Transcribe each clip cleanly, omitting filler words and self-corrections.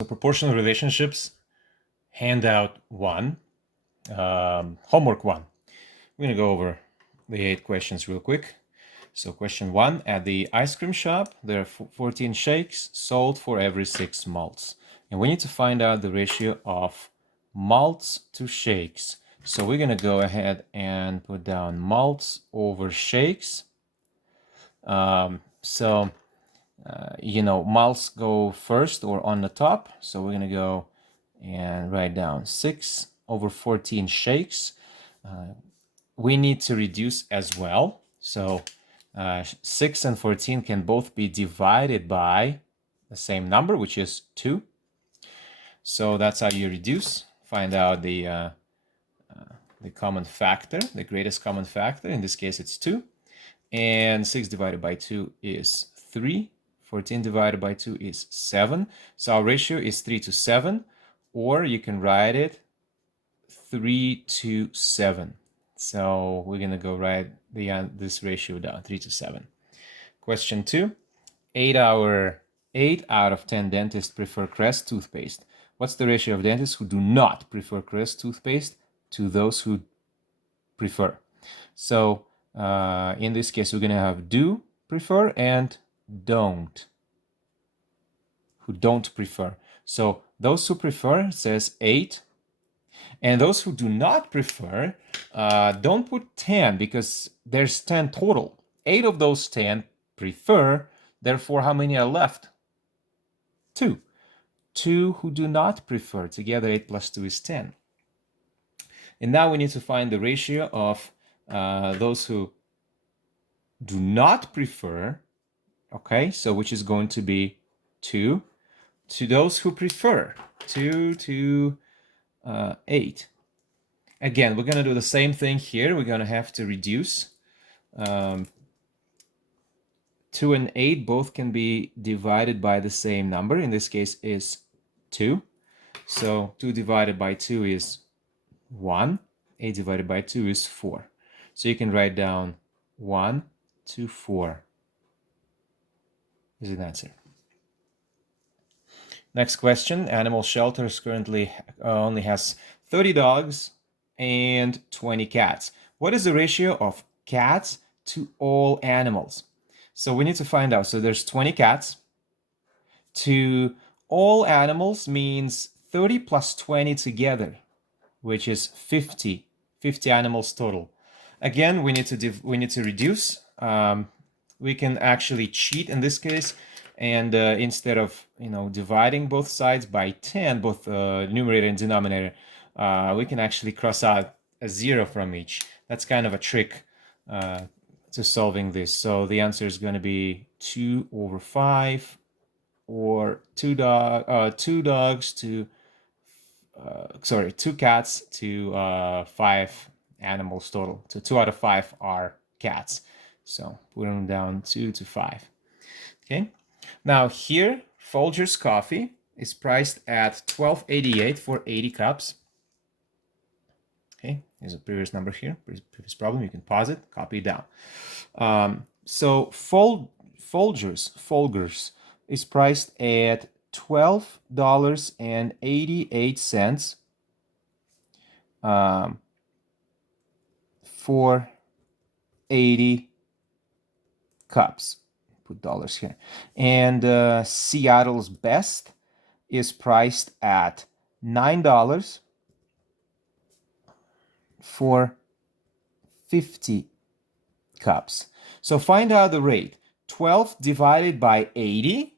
So proportional relationships, handout 1, homework 1. We're going to go over the 8 questions real quick. So question 1, at the ice cream shop, there are 14 shakes sold for every 6 malts. And we need to find out the ratio of malts to shakes. So we're going to go ahead and put down malts over shakes. Malts go first or on the top. So we're going to go and write down 6 over 14 shakes. We need to reduce as well. So 6 and 14 can both be divided by the same number, which is 2. So that's how you reduce. Find out the common factor, the greatest common factor. In this case, it's 2. And 6 divided by 2 is 3. 14 divided by 2 is 7. So our ratio is 3 to 7, or you can write it 3 to 7. So we're going to go write this ratio down, 3 to 7. Question 2, 8 out of 10 dentists prefer Crest toothpaste. What's the ratio of dentists who do not prefer Crest toothpaste to those who prefer? So in this case, we're going to have do prefer and don't, who don't prefer. So those who prefer says 8. And those who do not prefer, don't put 10 because there's 10 total. 8 of those 10 prefer. Therefore, how many are left? 2. 2 who do not prefer. Together, 8 plus 2 is 10. And now we need to find the ratio of those who do not prefer, okay, so which is going to be 2, to those who prefer, 2 to 8. Again, we're going to do the same thing here. We're going to have to reduce. 2 and 8 both can be divided by the same number. In this case is 2. So 2 divided by 2 is 1. 8 divided by 2 is 4. So you can write down 1 to 4 is an answer. Next question. Animal shelters currently only has 30 dogs and 20 cats. What is the ratio of cats to all animals? So we need to find out. So there's 20 cats. To all animals means 30 plus 20 together, which is 50. 50 animals total. Again, we need to reduce. We can actually cheat in this case, and instead of dividing both sides by 10, both numerator and denominator, we can actually cross out a 0 from each. That's kind of a trick to solving this. So the answer is going to be 2 over 5, or 2 dogs to 2 cats to 5 animals total. So 2 out of 5 are cats. So put them down 2 to 5. Okay. Now here, Folgers coffee is priced at $12.88 for 80 cups. Okay, there's a previous number here, previous problem. You can pause it, copy it down. So Folgers is priced at $12.88 for 80 cups. Put dollars here. And Seattle's Best is priced at $9 for 50 cups. So find out the rate. 12 divided by 80.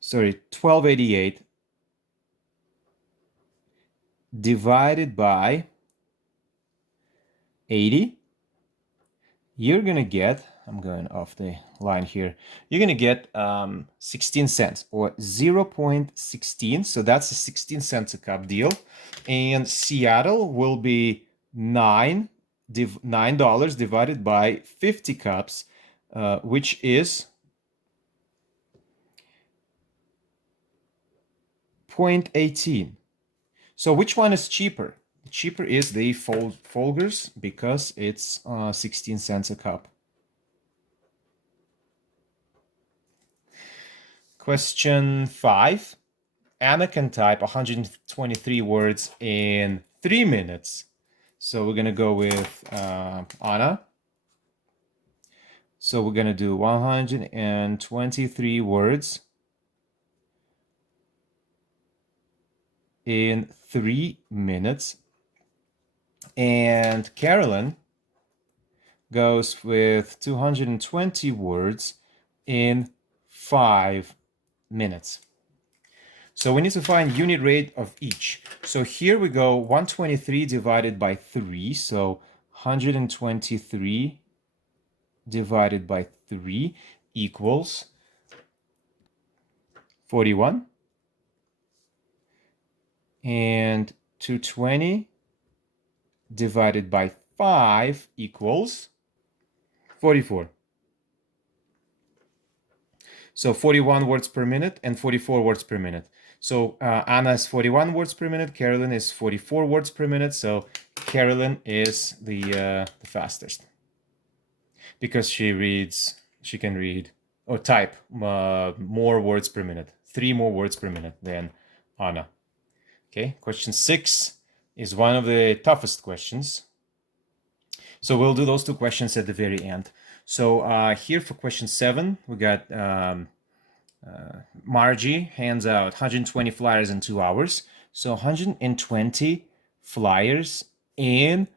Sorry, 12.88 divided by 80. You're going to get, I'm going off the line here, you're going to get 16 cents or 0.16. So that's a 16 cents a cup deal. And Seattle will be $9 divided by 50 cups, which is 0.18. So which one is cheaper? Cheaper is the Folgers because it's 16 cents a cup. Question 5. Anna can type 123 words in 3 minutes. So we're going to go with Anna. So we're going to do 123 words in 3 minutes. And Carolyn goes with 220 words in 5 minutes. So we need to find unit rate of each. So here we go, 123 divided by 3. So 123 divided by 3 equals 41. And 220 divided by 5 equals 44. So 41 words per minute and 44 words per minute. So Anna is 41 words per minute. Carolyn is 44 words per minute. So Carolyn is the fastest because she can read or type more words per minute, 3 more words per minute than Anna. Okay, question 6 is one of the toughest questions. So we'll do those 2 questions at the very end. So here for question 7, we got Margie hands out 120 flyers in 2 hours. So 120 flyers in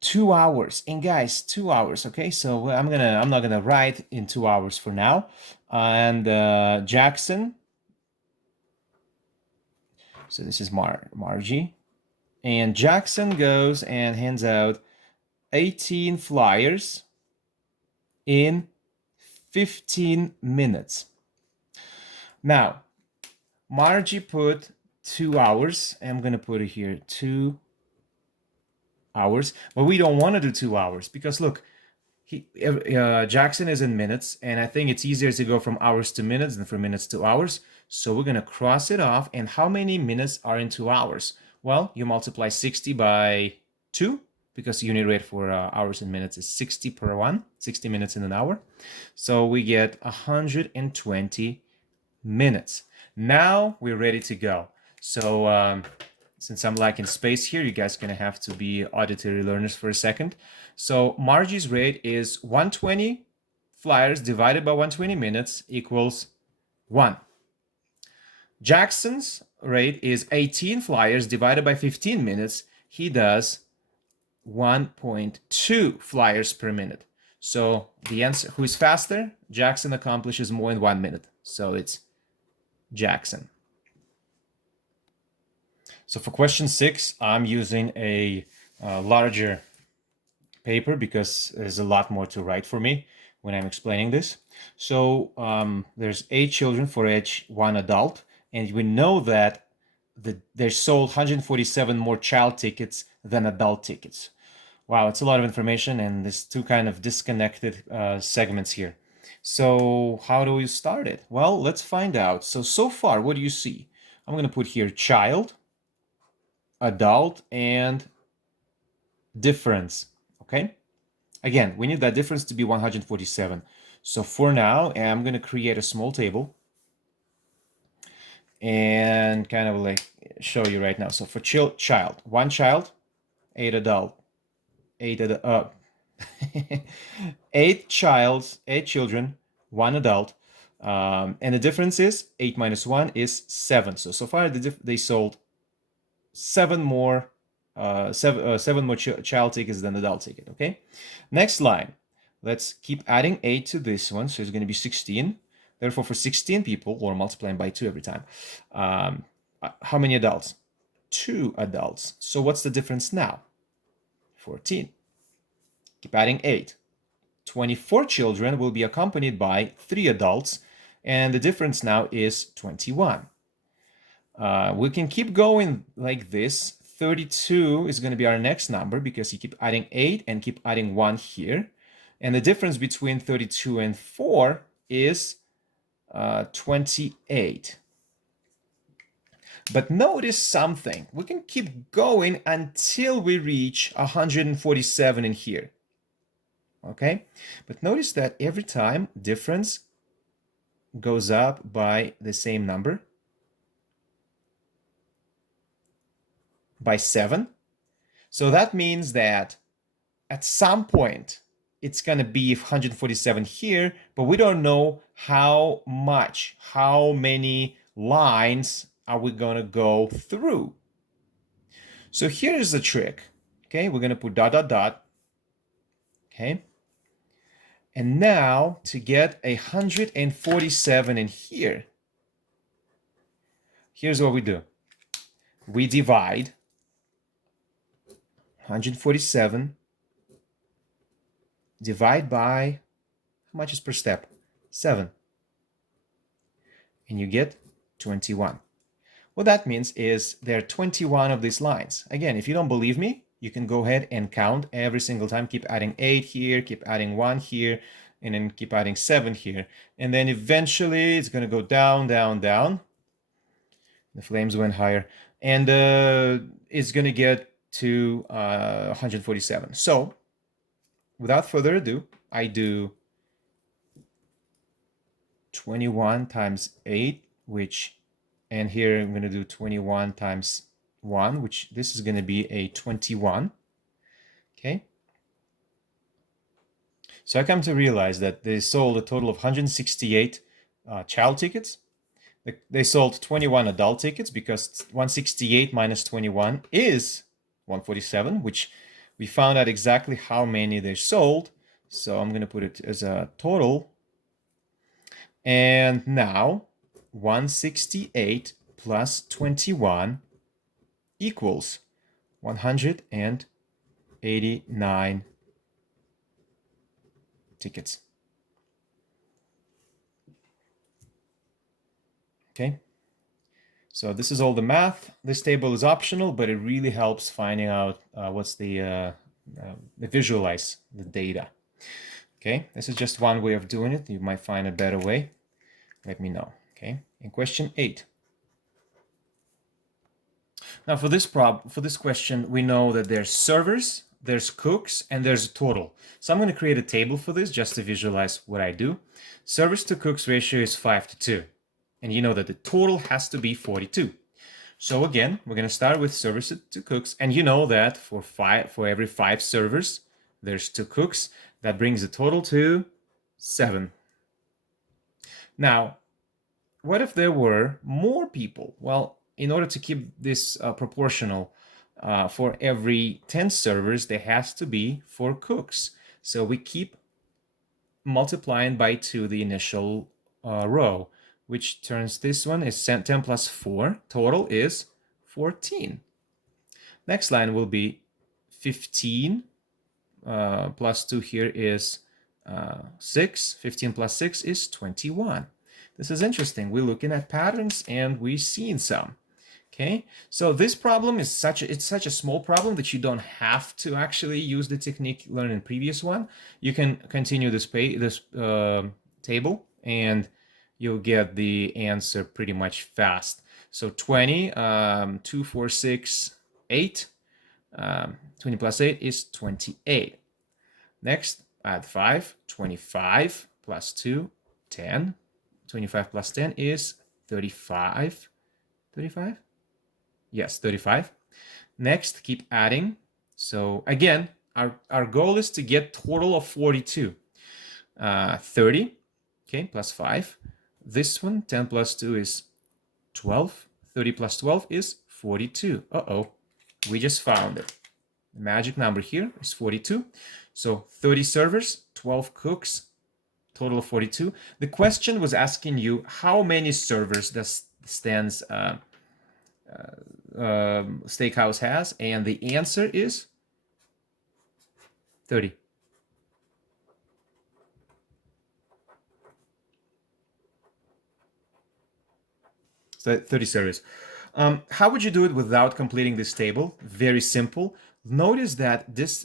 2 hours. And guys, 2 hours. Okay, so I'm not gonna write in 2 hours for now. And Jackson. So this is Margie. And Jackson goes and hands out 18 flyers in 15 minutes. Now, Margie put 2 hours. I'm going to put it here, 2 hours. But we don't want to do 2 hours because look, Jackson is in minutes, and I think it's easier to go from hours to minutes than from minutes to hours. So we're going to cross it off. And how many minutes are in 2 hours? Well, you multiply 60 by 2 because unit rate for hours and minutes is 60 per 1, 60 minutes in an hour. So we get 120 minutes. Now we're ready to go. So since I'm lacking space here, you guys are going to have to be auditory learners for a second. So Margie's rate is 120 flyers divided by 120 minutes equals 1. Jackson's rate is 18 flyers divided by 15 minutes. He does 1.2 flyers per minute. So the answer, who is faster? Jackson accomplishes more in 1 minute. So it's Jackson. So for question 6, I'm using a larger paper because there's a lot more to write for me when I'm explaining this. So there's 8 children for each 1 adult, and we know that they're sold 147 more child tickets than adult tickets. Wow, it's a lot of information, and there's 2 kind of disconnected segments here. So how do we start it? Well, let's find out. So far, what do you see? I'm going to put here child, adult, and difference. Okay? Again, we need that difference to be 147. So for now, I'm going to create a small table and kind of like show you right now. So for child, 1 child, 8 adult, 8 children, 1 adult. And the difference is 8 minus 1 is 7. So far they sold 7 more child tickets than adult ticket. Okay, next line, let's keep adding 8 to this one, so it's going to be 16. Therefore, for 16 people, or multiplying by 2 every time, how many adults? 2 adults. So what's the difference now? 14. Keep adding 8. 24 children will be accompanied by 3 adults, and the difference now is 21. We can keep going like this. 32 is going to be our next number because you keep adding 8 and keep adding 1 here. And the difference between 32 and 4 is 28. But notice something. We can keep going until we reach 147 in here. Okay? But notice that every time difference goes up by the same number. by 7. So that means that at some point, it's going to be 147 here, but we don't know how much, how many lines are we going to go through. So here's the trick. Okay, we're going to put dot, dot, dot. Okay. And now to get 147 in here, here's what we do. We divide 147, divide by, how much is per step? 7. And you get 21. What that means is there are 21 of these lines. Again, if you don't believe me, you can go ahead and count every single time. Keep adding 8 here, keep adding 1 here, and then keep adding 7 here. And then eventually it's going to go down, down, down. The flames went higher. And it's going to get to 147. So without further ado, I do 21 times 8, which, and here I'm going to do 21 times 1, which this is going to be a 21. Okay. So I come to realize that they sold a total of 168 child tickets. They sold 21 adult tickets because 168 minus 21 is 147, which we found out exactly how many they sold. So I'm going to put it as a total. And now 168 plus 21 equals 189 tickets. Okay, so this is all the math. This table is optional, but it really helps finding out what's the visualize the data. Okay, this is just one way of doing it. You might find a better way. Let me know. Okay, in question 8. Now for this question, we know that there's servers, there's cooks, and there's a total. So I'm going to create a table for this just to visualize what I do. Servers to cooks ratio is 5:2. And you know that the total has to be 42. So again, we're going to start with servers to cooks. And you know that for every 5 servers, there's 2 cooks. That brings the total to 7. Now, what if there were more people? Well, in order to keep this proportional, for every 10 servers, there has to be 4 cooks. So we keep multiplying by 2 the initial row, which turns this one is 10 plus 4. Total is 14. Next line will be 15 plus 2 here is 6. 15 plus 6 is 21. This is interesting. We're looking at patterns and we're seeing some. Okay, so this problem is such a small problem that you don't have to actually use the technique learned in the previous one. You can continue this table and you'll get the answer pretty much fast. So 20, 2, 4, 6, 8. 20 plus 8 is 28. Next, add 5. 25 plus 2, 10. 25 plus 10 is 35. 35? Yes, 35. Next, keep adding. So again, our goal is to get total of 42. 30, okay, plus 5. This one, 10 plus 2 is 12. 30 plus 12 is 42. Uh-oh, we just found it. The magic number here is 42. So 30 servers, 12 cooks, total of 42. The question was asking you how many servers does Stan's steakhouse has, and the answer is 30. So 30 servers. How would you do it without completing this table? Very simple. Notice that this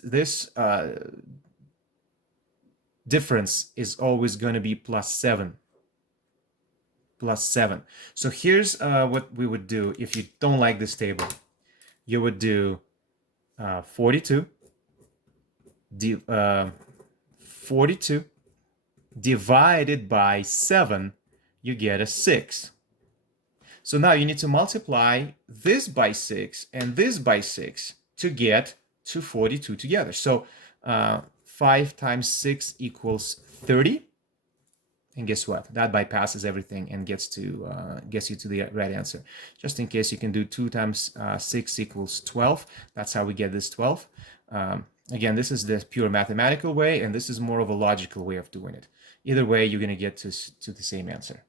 difference is always going to be plus 7. Plus 7. So here's what we would do if you don't like this table. You would do 42 divided by 7, you get a 6. So now you need to multiply this by 6 and this by 6 to get to 42 together. So 5 times 6 equals 30. And guess what? That bypasses everything and gets you to the right answer. Just in case, you can do 2 times 6 equals 12. That's how we get this 12. Again, this is the pure mathematical way, and this is more of a logical way of doing it. Either way, you're going to get to the same answer.